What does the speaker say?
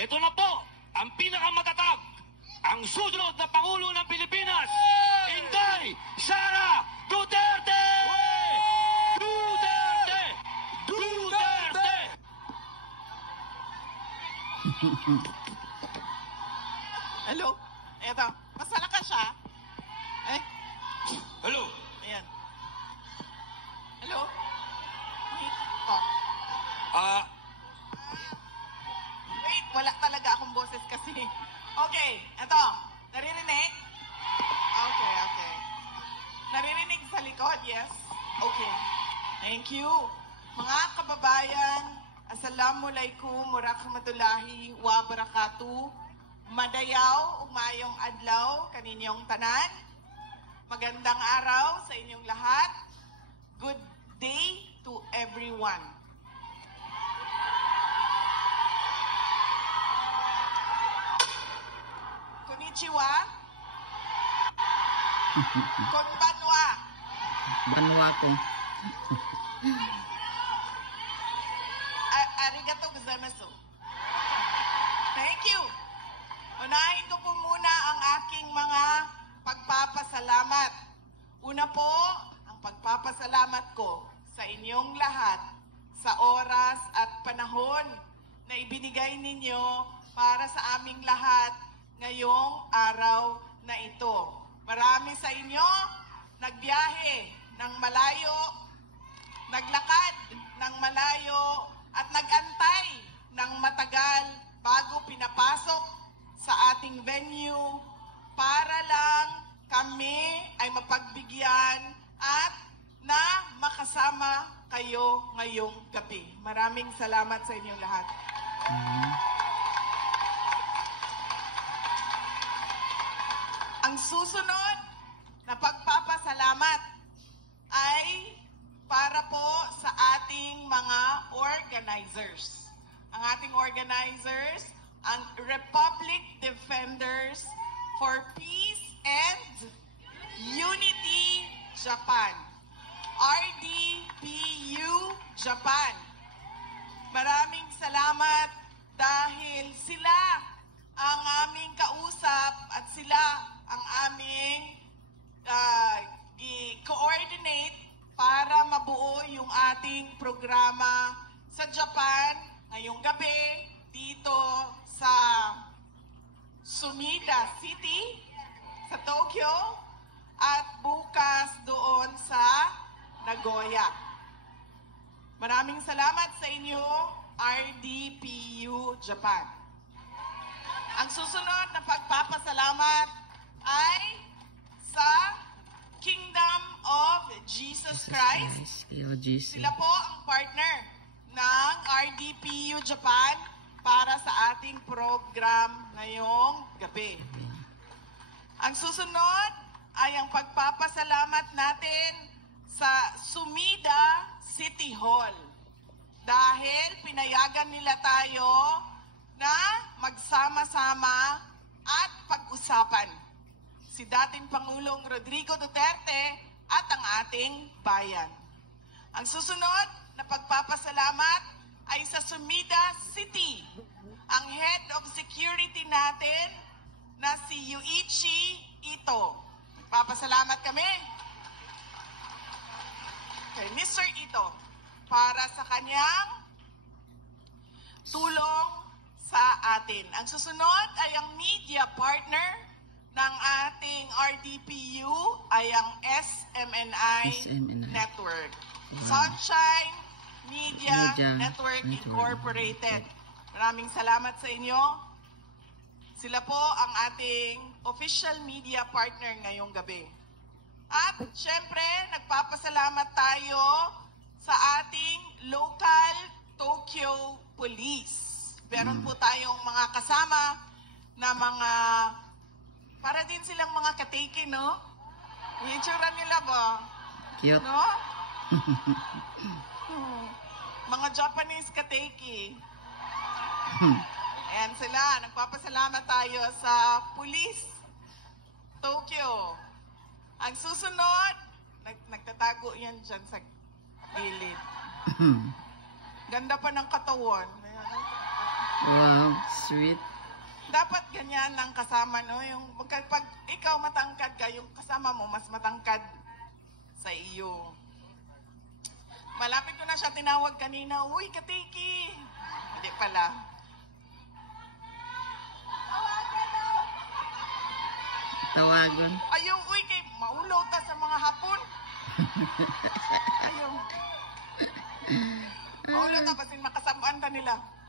Ito na po ang pinakamatatag, ang susunod na Pangulo ng Pilipinas, Inday Sara Duterte! Duterte! Duterte! Hello? Eto, mas malakas siya. Eh? Hello? Ayan. Hello? Talk. Wait, wala talaga akong boses kasi. Okay, eto. Naririnig? Okay, okay. Naririnig sa likod, yes? Okay. Thank you. Mga kababayan, Assalamualaikum warahmatullahi wabarakatuh. Madayaw, umayong adlaw, kaninyong tanan. Magandang araw sa inyong lahat. Good day to everyone. Konnichiwa. Konbanwa. Banwa ko. Arigato gozaimasu. Thank you. Unahin ko po muna ang aking mga pagpapasalamat. Una po, ang pagpapasalamat ko sa inyong lahat sa oras at panahon na ibinigay ninyo para sa aming lahat ngayong araw na ito. Marami sa inyo nagbiyahe ng malayo, naglakad ng malayo at nagantay ng matagal bago pinapasok sa ating venue para lang kami ay mapagbigyan at na makasama kayo ngayong gabi. Maraming salamat sa inyong lahat. Ang susunod na pagpapasalamat ay para po sa ating mga organizers. Ang ating organizers, ang Republic Defenders for Peace and Unity Japan. RDPU Japan. Maraming salamat dahil sila ang aming kausap at sila ang aming i-coordinate para mabuo yung ating programa sa Japan ngayong gabi dito sa Sumida City, sa Tokyo, at bukas doon sa Nagoya. Maraming salamat sa inyo, RDPU Japan. Ang susunod na pagpapasalamat ay sa Kingdom of Jesus Christ. Sila po ang partner ng RDPU Japan para sa ating program ngayong gabi. Ang susunod ay ang pagpapasalamat natin sa Sumida City Hall dahil pinayagan nila tayo na magsama-sama at pag-usapan si dating Pangulong Rodrigo Duterte at ang ating bayan. Ang susunod na pagpapasalamat ay sa Sumida City, ang Head of Security natin na si Yuichi Ito. Nagpapasalamat kami kay Mr. Ito para sa kanyang tulong sa atin. Ang susunod ay ang media partner ng ating RDPU ay ang SMNI Network. Sunshine Media Network Incorporated. Maraming salamat sa inyo. Sila po ang ating official media partner ngayong gabi. At syempre, nagpapasalamat tayo sa ating local Tokyo Police. Meron po tayong mga kasama na mga, para din silang mga kateke, no? Yung itsura nila ba? Cute. No? Mga Japanese kateke. Ayan sila. Nagpapasalamat tayo sa Police Tokyo. Ang susunod, nagtatago yan dyan sa gilid. Ganda pa ng katawan. Wow, sweet. Dapat ganyan ang kasama, no? Yung pag ikaw matangkad ka, yung kasama mo mas matangkad sa iyo. Malapit ko na siya tinawag kanina, uy, Katiki! Hindi pala. Tawagon. Ayaw, uy, kay maulaw ta sa mga hapon. Ayaw. Maulaw ta, pasin makasabaan ta nila.